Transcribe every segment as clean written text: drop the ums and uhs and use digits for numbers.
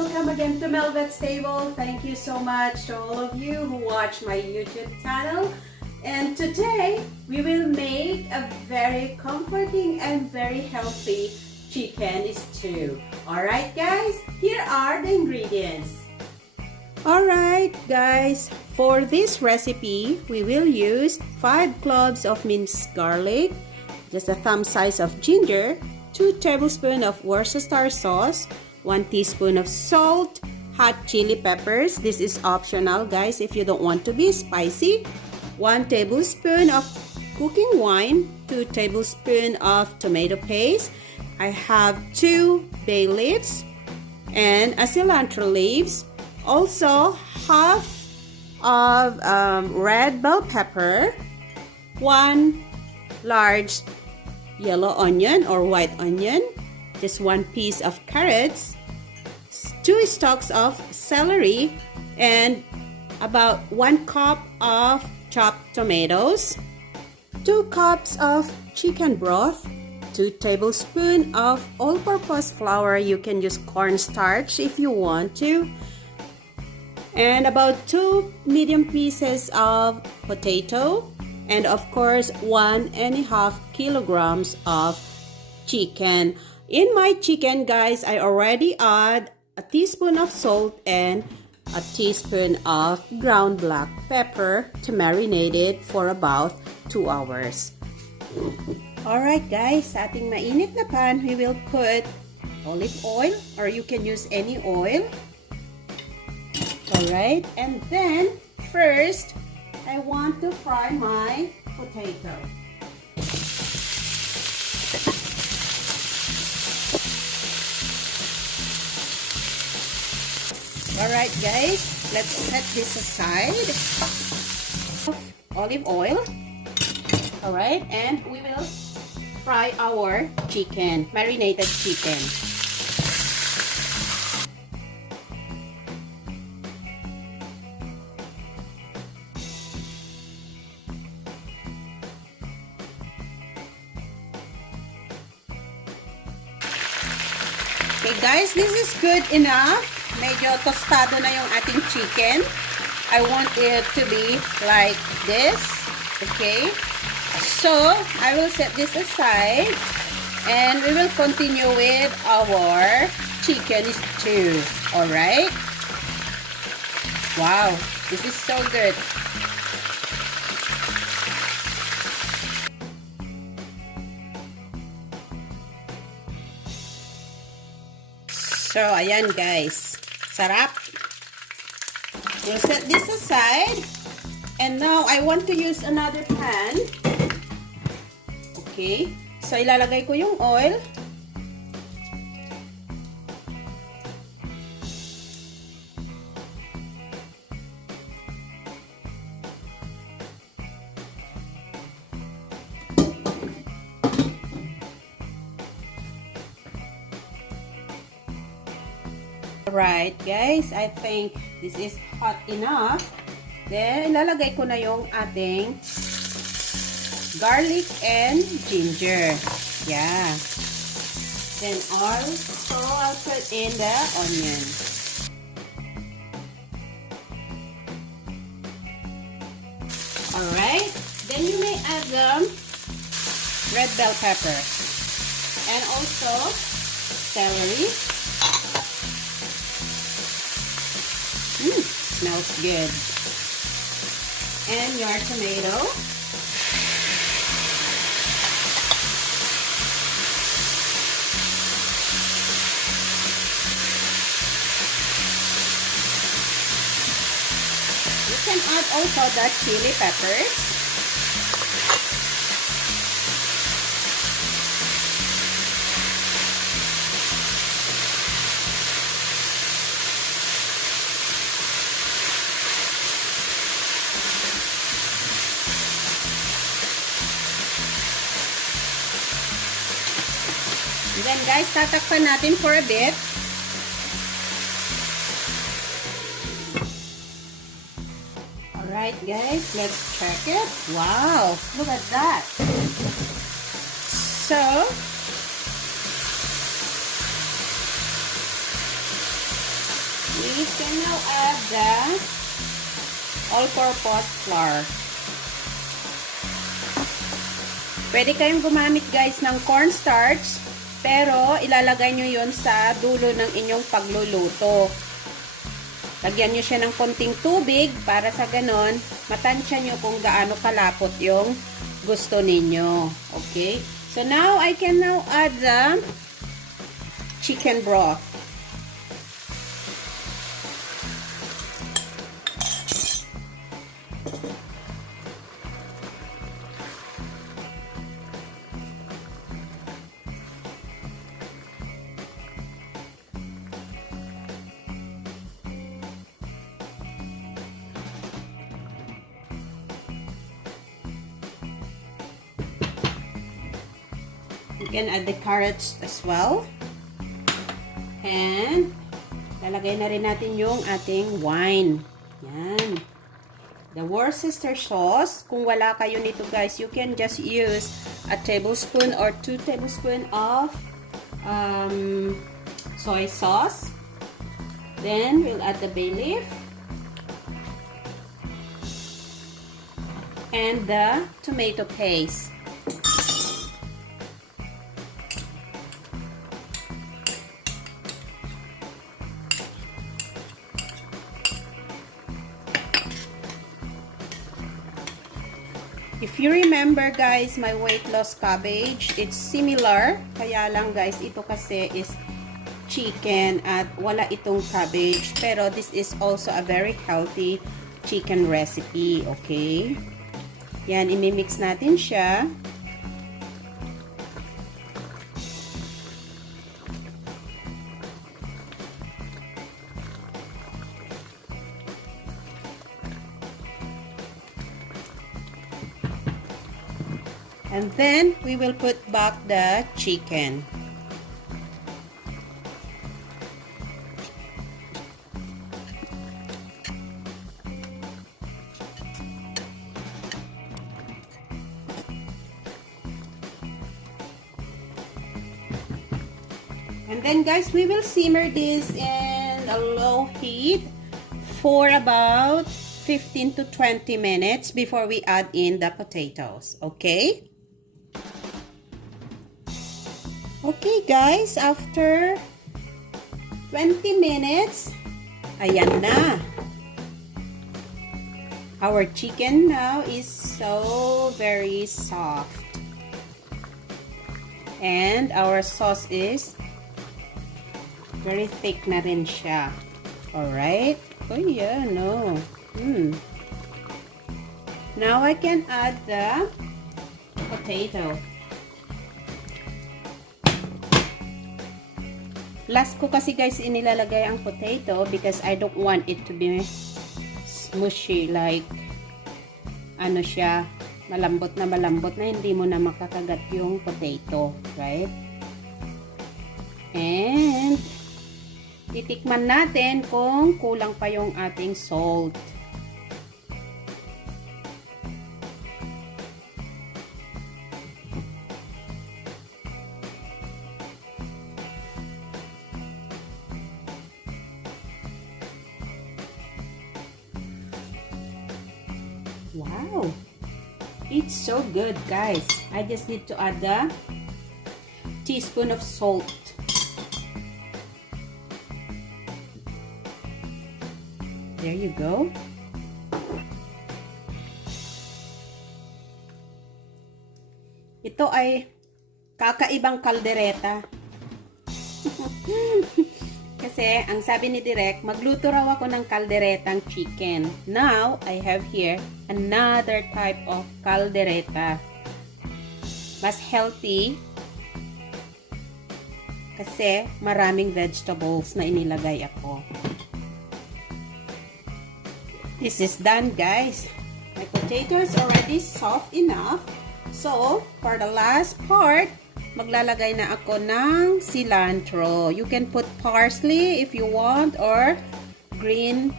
welcome again to Mhelbeth's Table. Thank you so much to all of you who watch my YouTube channel. And today we will make a very comforting and very healthy chicken stew. Alright guys, here are the ingredients. Alright guys, for this recipe we will use 5 cloves of minced garlic, just a thumb size of ginger, 2 tablespoons of Worcestershire sauce, 1 teaspoon of salt, hot chili peppers. This is optional guys if you don't want to be spicy. 1 tablespoon of cooking wine, 2 tablespoons of tomato paste. I have 2 bay leaves and a cilantro leaves. Also half of red bell pepper, 1 large yellow onion or white onion, just 1 piece of carrots, 2 stalks of celery, and about 1 cup of chopped tomatoes, 2 cups of chicken broth, 2 tablespoons of all-purpose flour. You can use cornstarch if you want to, and about 2 medium pieces of potato, and of course 1.5 kilograms of chicken. In my chicken guys, I already add a teaspoon of salt and a teaspoon of ground black pepper to marinate it for about 2 hours. Alright guys, sa ating mainit na pan, we will put olive oil or you can use any oil. Alright, and then first, I want to fry my potato. Alright guys, let's set this aside. Olive oil. Alright, and we will fry our chicken, marinated chicken. Okay guys, this is good enough. Medyo tostado na yung ating chicken. I want it to be like this. Okay? So, I will set this aside and we will continue with our chicken stew. Alright? Wow, this is so good. So, ayan guys. Sarap. We'll set this aside. And now, I want to use another pan. Okay. So, ilalagay ko yung oil. Alright guys, I think this is hot enough. Then, ilalagay ko na yung ating garlic and ginger. Yeah. Then also, I'll put in the onion. Alright. Then you may add the red bell pepper. And also, celery. Smells good. And your tomato. You can add also the chili peppers. Then guys, tatakpan natin for a bit. Alright guys, let's check it. Wow, look at that. So, We can now add the all-purpose flour. Pwede kayong gumamit guys ng cornstarch, pero ilalagay nyo yun sa dulo ng inyong pagluluto. Lagyan nyo siya ng konting tubig para sa ganon, matansya nyo kung gaano kalapot yung gusto ninyo. Okay? So now, I can now add the chicken broth. You can add the carrots as well. And, lalagay na rin natin yung ating wine. Yan. The Worcester sauce. Kung wala kayo nito guys, you can just use a tablespoon or 2 tablespoons of soy sauce. Then, we'll add the bay leaf. And the tomato paste. If you remember guys, my weight loss cabbage, it's similar. Kaya lang guys, ito kasi is chicken at wala itong cabbage. Pero this is also a very healthy chicken recipe. Okay? Yan, imimix natin siya. And then, we will put back the chicken. And then guys, we will simmer this in a low heat for about 15 to 20 minutes before we add in the potatoes. Okay? Okay guys, after 20 minutes, ayan na. Our chicken now is so very soft. And our sauce is very thick na rin siya. Alright? Oh yeah, no. Now I can add the potato. Last ko kasi guys inilalagay ang potato because I don't want it to be smushy, like ano siya, malambot na hindi mo na makakagat yung potato, right? And titikman natin kung kulang pa yung ating salt. Wow, it's so good guys. I just need to add the teaspoon of salt. There you go. Ito ay kakaibang kaldereta. Kasi, ang sabi ni Direk, magluto raw ako ng kalderetang chicken. Now, I have here another type of kaldereta. Mas healthy. Kasi, maraming vegetables na inilagay ako. This is done, guys. My potato is already soft enough. So, for the last part, maglalagay na ako ng cilantro. You can put parsley if you want or green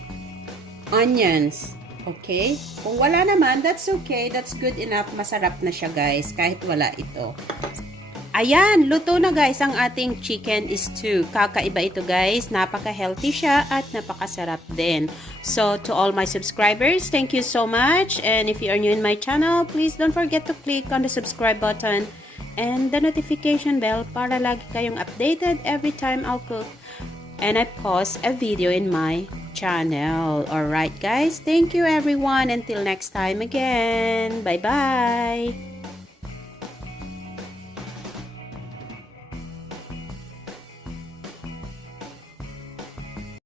onions. Okay? Kung wala naman, that's okay. That's good enough. Masarap na siya, guys. Kahit wala ito. Ayan, luto na guys ang ating chicken stew. Kakaiba ito guys, napaka-healthy siya at napakasarap din. So, to all my subscribers, thank you so much. And if you are new in my channel, please don't forget to click on the subscribe button and the notification bell para lagi kayong updated every time I'll cook and I post a video in my channel. Alright guys, thank you everyone. Until next time again. Bye-bye.